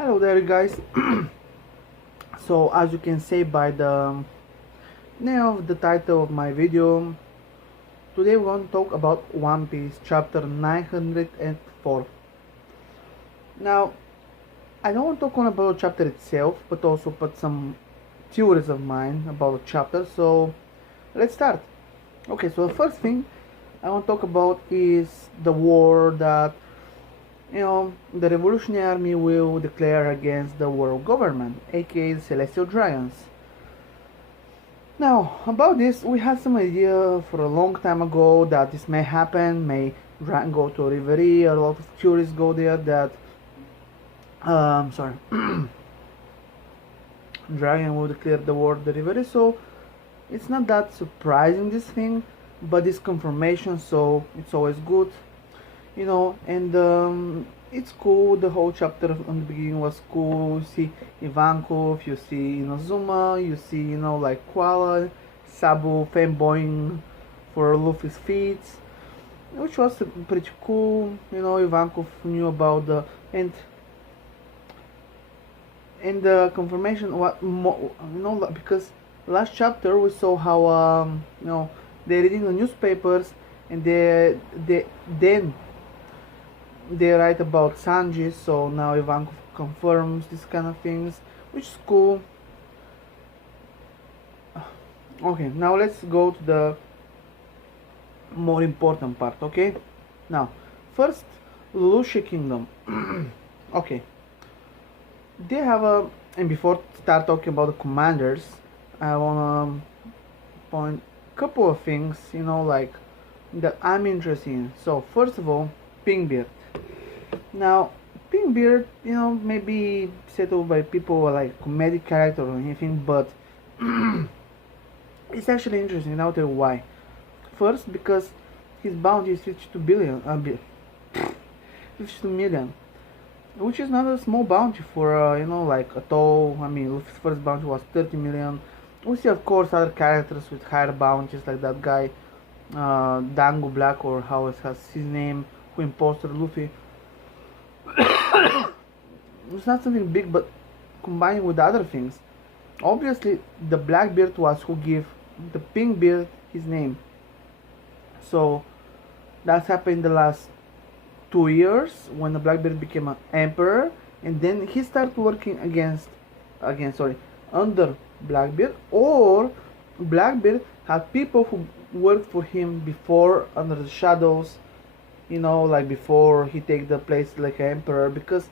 Hello there guys. So as you can see by the name of the title of my video, today we're going to talk about One Piece chapter 904. Now I don't want to talk on about the chapter itself, but also put some theories of mine about the chapter. So let's start. Okay, so the first thing I want to talk about is the war that the Revolutionary Army will declare against the world government, aka the Celestial Dragons. Now, about this, we had some idea for a long time ago that this may happen, may Dragon go to Reverie, a lot of theories go there that, Dragon will declare the war the Reverie, so it's not that surprising this thing, but it's confirmation, so it's always good. And it's cool. The whole chapter on the beginning was cool. You see Ivankov, you see Inazuma, you see like Koala, Sabu fanboying for Luffy's feats, which was pretty cool. Ivankov knew about the and the confirmation. What more, because last chapter we saw how they're reading the newspapers and they write about Sanji, so now Ivankov confirms this kind of things, which is cool. Okay, now let's go to the more important part, okay? Now, first, Lucia Kingdom. Okay. They have and before start talking about the commanders, I wanna point a couple of things, like, that I'm interested in. So, first of all, Pinkbeard. Now, Pinkbeard, maybe settled by people like comedic character or anything, but it's actually interesting, and I'll tell you why. First, because his bounty is 52 million, which is not a small bounty for, like Atoll. I mean, Luffy's first bounty was 30 million. We see, of course, other characters with higher bounties, like that guy, Dango Black, or how it has his name, who imposted Luffy. It's not something big, but combining with other things. Obviously, the Blackbeard was who gave the Pinkbeard his name. So that's happened in the last 2 years when the Blackbeard became an emperor, and then he started working under Blackbeard, or Blackbeard had people who worked for him before under the shadows. Like before he take the place like an emperor, because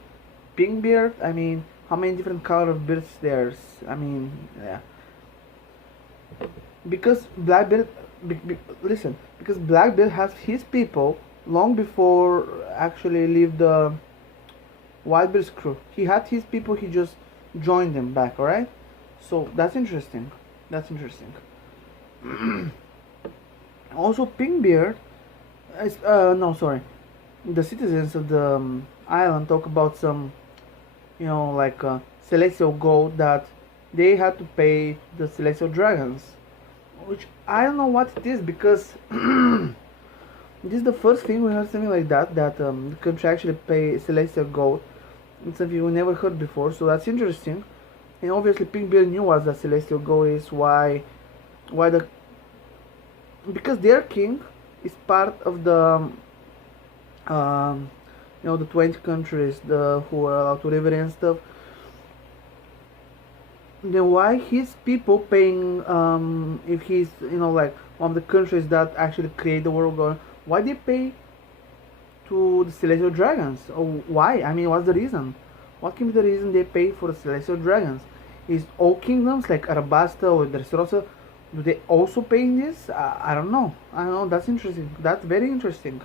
Pinkbeard, I mean, how many different color of beards there's? I mean, yeah. Because Blackbeard, because Blackbeard has his people long before actually leave the Whitebeard's crew. He had his people, he just joined them back, alright? So that's interesting. Also, Pinkbeard, the citizens of the island talk about some, like celestial gold that they had to pay the celestial dragons, which I don't know what it is, because this is the first thing we heard something like that the country actually pay celestial gold. It's something we never heard before, so that's interesting. And obviously Pinkbeard knew what the celestial gold is, because their king is part of the the 20 countries who are allowed to live in and stuff. Then why his people paying, if he's like one of the countries that actually create the world government, why they pay to the Celestial Dragons? Or why? I mean, what's the reason? What can be the reason they pay for the Celestial Dragons? Is all kingdoms like Arabasta or Dressrosa, do they also pay in this? I don't know. That's interesting. That's very interesting.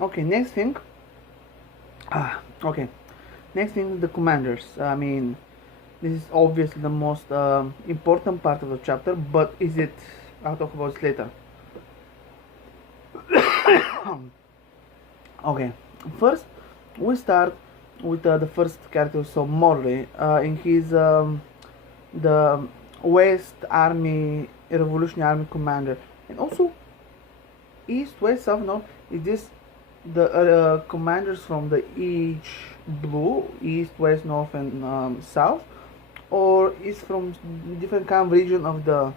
Okay, next thing. Next thing, the commanders. I mean, this is obviously the most important part of the chapter, but is it? I'll talk about it later. Okay, first we start with the first character, so Morley, in his the West Army Revolutionary Army commander, and also East, West, South, North. Is this the commanders from the each blue, east, west, north, and south, or is from different kind of region of the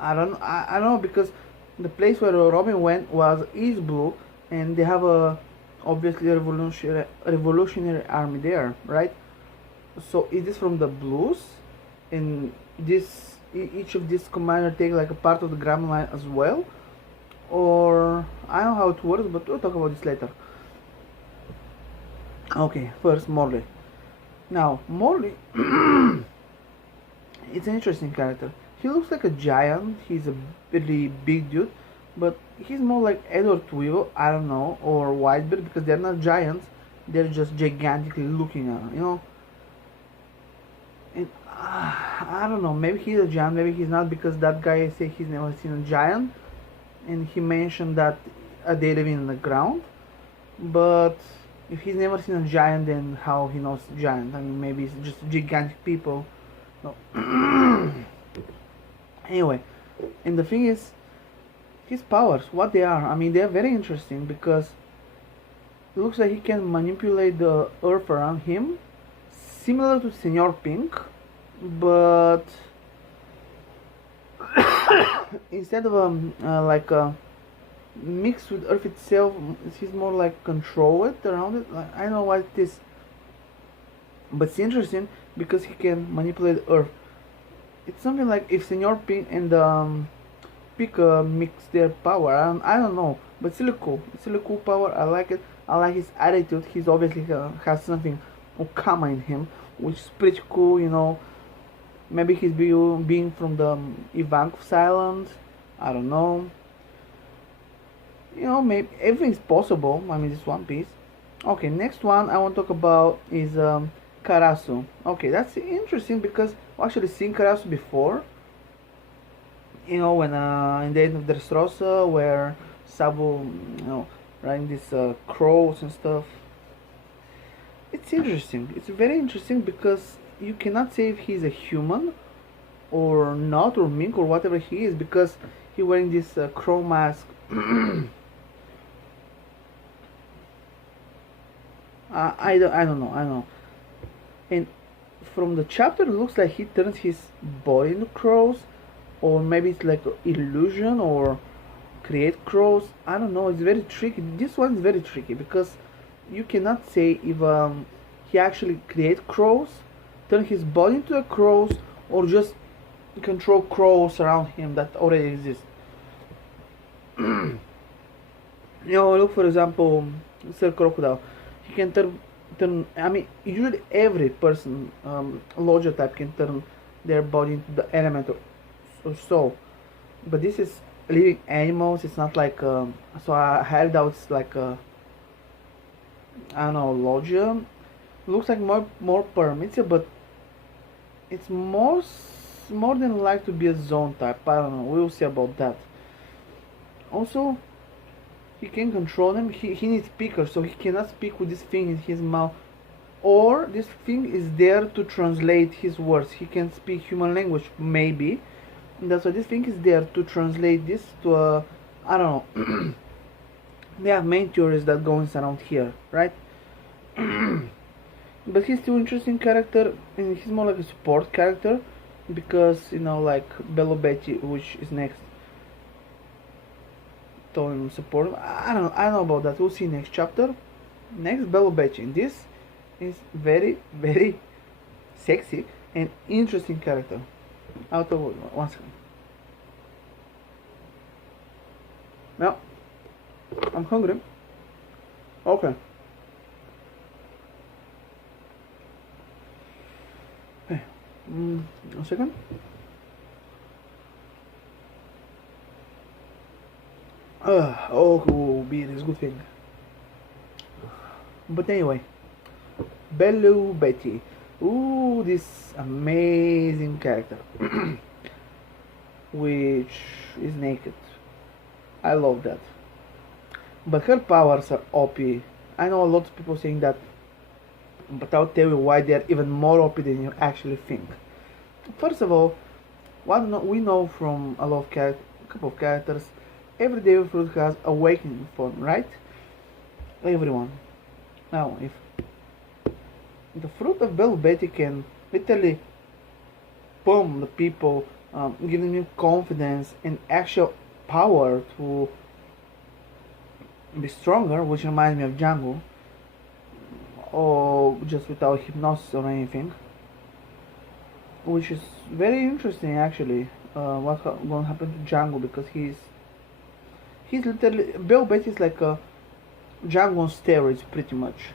I don't know, because the place where Robin went was East Blue, and they have a obviously a revolutionary army there, right? So is this from the Blues, and this each of these commander take like a part of the Grand Line as well, or I don't know how it works, but we'll talk about this later. Okay, first Morley. Now Morley, it's an interesting character. He looks like a giant. He's a really big dude, but he's more like Edward Weevil, I don't know, or Whitebeard, because they're not giants. They're just gigantically looking, and I don't know. Maybe he's a giant, maybe he's not, because that guy said he's never seen a giant, and he mentioned that they live in the ground. But if he's never seen a giant, then how he knows giant? I mean, maybe it's just gigantic people. No. Anyway, and the thing is, his powers, what they are, I mean, they're very interesting, because it looks like he can manipulate the earth around him, similar to Senor Pink, but instead of mixed with earth itself, he's more like control it around it. Like, I don't know what it is, but it's interesting because he can manipulate earth. It's something like if Senor Pink and Pika mix their power. I don't know, but it's really cool. It's really cool power. I like it. I like his attitude. He's obviously has something Okama in him, which is pretty cool. You know, maybe he's being from the Ivankov Island. I don't know. You know, maybe everything's possible. I mean, this One Piece. Okay, next one I want to talk about is Karasu. Okay, that's interesting because I've actually seen Karasu before. You know, when in the end of Dressrosa, where Sabo, you know, riding these crows and stuff. It's interesting. It's very interesting because you cannot say if he's a human or not, or mink or whatever he is, because he wearing this crow mask. I don't know. And from the chapter, it looks like he turns his body into crows, or maybe it's like an illusion or create crows. I don't know. It's very tricky. This one's very tricky because you cannot say if he actually create crows, turn his body into a crows, or just control crows around him that already exist. You know, look for example, Sir Crocodile. He can turn. I mean, usually every person, Logia type, can turn their body into the element or so. But this is living animals. It's not like so I held out. It's like I don't know, Logia. Looks like more permissive, but it's more than like to be a zone type. I don't know. We'll see about that. Also, he can control them. He needs speakers, so he cannot speak with this thing in his mouth, or this thing is there to translate his words. He can speak human language, maybe. And that's why this thing is there to translate this to a, I don't know. There are main theories that goes around here, right? But he's still interesting character, and he's more like a support character, because you know, like Bello Betty, which is next. Tone support. I don't know about that. We'll see next chapter. Next, Bello Betty. This is very sexy and interesting character. I'll talk about one second. Well, I'm hungry. Okay. Hey, 1 second. Oh, beer is a good thing. But anyway, Bello Betty. Ooh, this amazing character, which is naked. I love that. But her powers are OP. I know a lot of people saying that, but I'll tell you why they're even more OP than you actually think. First of all, what we know from a couple of characters, every devil fruit has awakening form, right? Everyone. Now, if the fruit of Betty can literally pump the people, giving them confidence and actual power to be stronger, which reminds me of Django, or just without hypnosis or anything, which is very interesting actually. What's gonna happen to Django, because he's literally Betty is like a Django on steroids pretty much,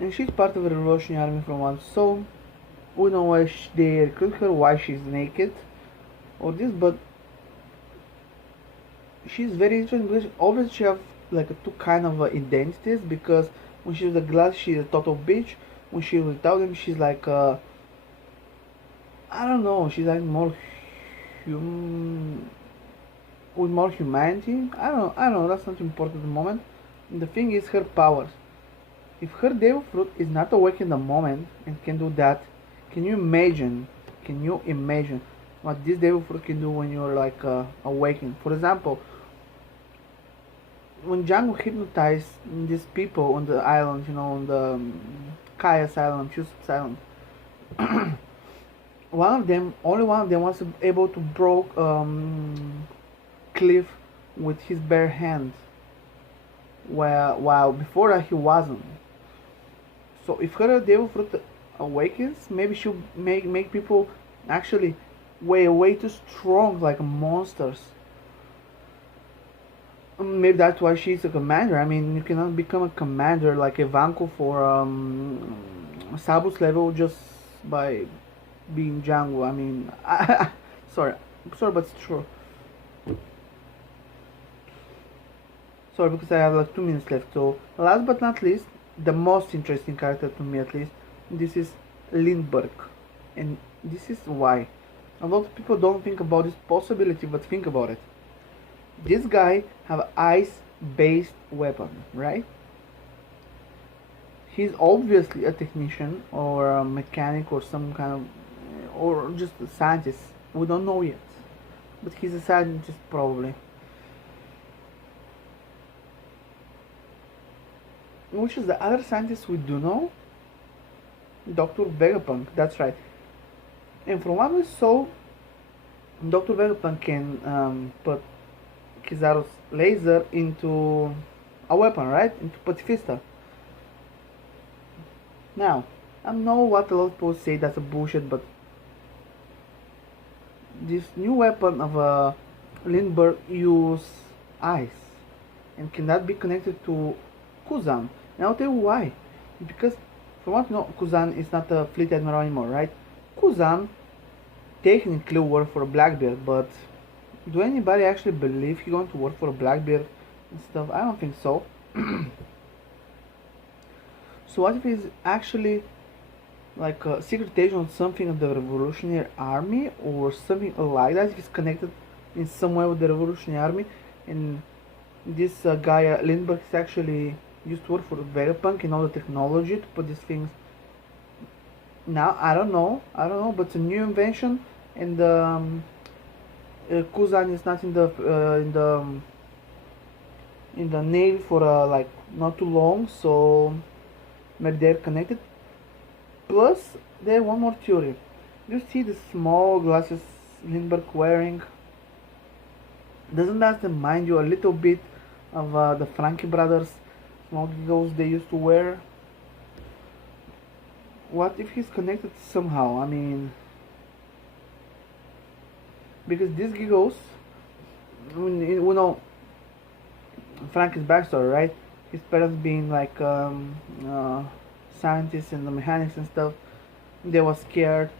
and she's part of the revolutionary army from what I saw. We know why they recruit her, why she's naked, or this, but she's very interesting because obviously she have like two kind of identities, because when she's with the glass she's a total bitch, when she's without them she's like I don't know, she's like more with more humanity. I don't know, that's not important at the moment. And the thing is her powers. If her devil fruit is not awake in the moment and can do that, can you imagine what this devil fruit can do when you're like awakened? For example, when Django hypnotized these people on the island, on the Kaya's island, Yusuf's island, only one of them was able to broke cliff with his bare hands, while before that he wasn't. So if her devil fruit awakens, maybe she'll make people actually way too strong, like monsters. Maybe that's why she's a commander. I mean, you cannot become a commander like Ivanko for Sabu's level just by being Django. I mean, sorry, but it's true. Sorry, because I have like 2 minutes left. So, last but not least, the most interesting character to me at least, this is Lindbergh. And this is why. A lot of people don't think about this possibility, but think about it. This guy have ice-based weapon, right? He's obviously a technician or a mechanic or some kind of, or just a scientist. We don't know yet, but he's a scientist probably. Which is the other scientist we do know? Dr. Vegapunk, that's right. And from what we saw, Dr. Vegapunk can put Kizaru's laser into a weapon, right? Into Pacifista. Now, I know what a lot of people say that's a bullshit, but this new weapon of Lindbergh use ice and cannot be connected to Kuzan. And I'll tell you why. Because from what you know, Kuzan is not a fleet admiral anymore, right? Kuzan technically worked for Blackbeard, but do anybody actually believe he's going to work for Blackbeard and stuff? I don't think so. So what if he's actually like a secret agent or something of the Revolutionary Army or something like that? If he's connected in some way with the Revolutionary Army, and this guy Lindbergh is actually used to work for Vegapunk and all the technology to put these things. Now I don't know, but it's a new invention, and Kuzan is not in the Navy for like not too long, so maybe they're connected. Plus, there's one more theory. You see the small glasses Lindbergh wearing? Doesn't that remind you a little bit of the Frankie brothers small giggles they used to wear? What if he's connected somehow? I mean, because these giggles, we know Frankie's backstory, right? His parents being like scientists and the mechanics and stuff. They were scared,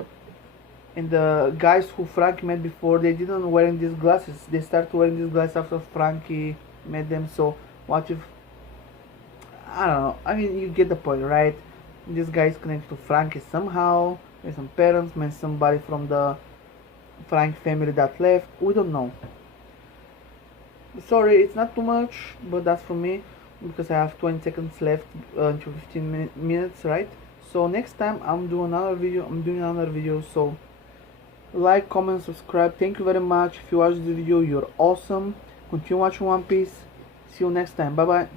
and the guys who Frankie met before, they didn't wearing these glasses. They started wearing these glasses after Frankie met them. So what if, I don't know, I mean, you get the point, right? This guy is connected to Frankie somehow. There's some parents, maybe somebody from the Frank family that left. We don't know. Sorry, it's not too much, but that's for me, because I have 20 seconds left until 15 minutes, right? So next time I'm doing another video. So like, comment, subscribe. Thank you very much. If you watched the video, you're awesome. Continue watching One Piece. See you next time. Bye bye.